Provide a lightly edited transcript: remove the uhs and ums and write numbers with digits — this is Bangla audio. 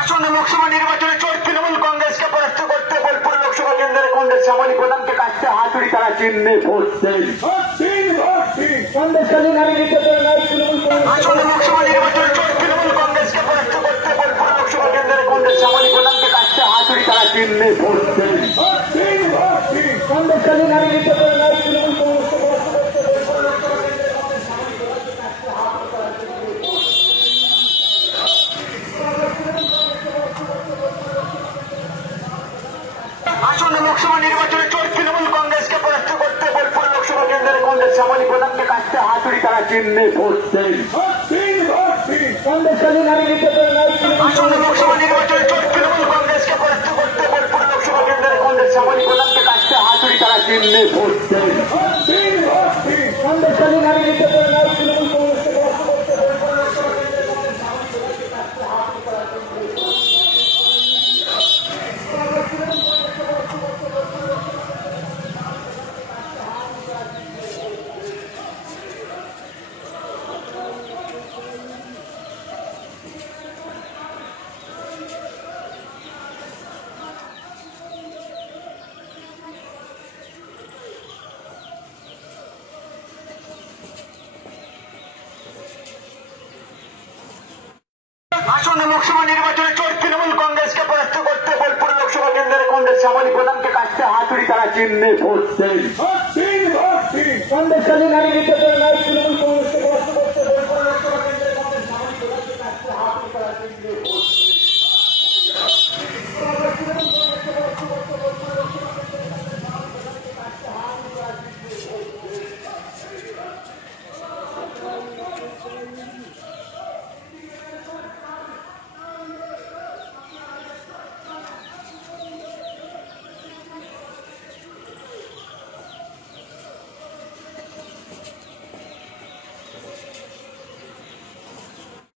আসন্ন লোকসভা নির্বাচনে চোর তৃণমূল কংগ্রেসকে পরাস্ত করতে বোলপুর লোকসভা কেন্দ্রের কংগ্রেস শ্যামলী প্রধানকে কাটতে হাতুড়ি তারা চিহ্নে ভোট দেন। আসন্ন লোকসভা নির্বাচনে চোর তৃণমূল কংগ্রেসকে পরাস্ত করতে বোলপুর লোকসভা কেন্দ্রের কংগ্রেস শ্যামলী প্রধানকে কাটতে হাতুড়ি তারা চিহ্নে ভোট দেন। আসন্ন লোকসভা নির্বাচনে চোর তৃণমূল কংগ্রেসকে পরাস্ত করতে বোলপুর লোকসভা কেন্দ্রের কংগ্রেস শ্যামলী প্রধানকে কাটতে হাতুড়ি তারা চিহ্নে ভোট দেন। আসন্ন লোকসভা নির্বাচনে চোর তৃণমূল কংগ্রেসকে পরাস্ত করতে বোলপুর লোকসভা কেন্দ্রের কংগ্রেস শ্যামলী প্রধানকে কাটতে হাতুড়ি তারা চিহ্নে ভোট দেন। আসন্ন লোকসভা নির্বাচনে চোর তৃণমূল কংগ্রেসকে পরাস্ত করতে বোলপুর লোকসভা কেন্দ্রের কংগ্রেস শ্যামলী প্রধানকে কাটতে হাতুড়ি তারা চিহ্নে ভোট দেন।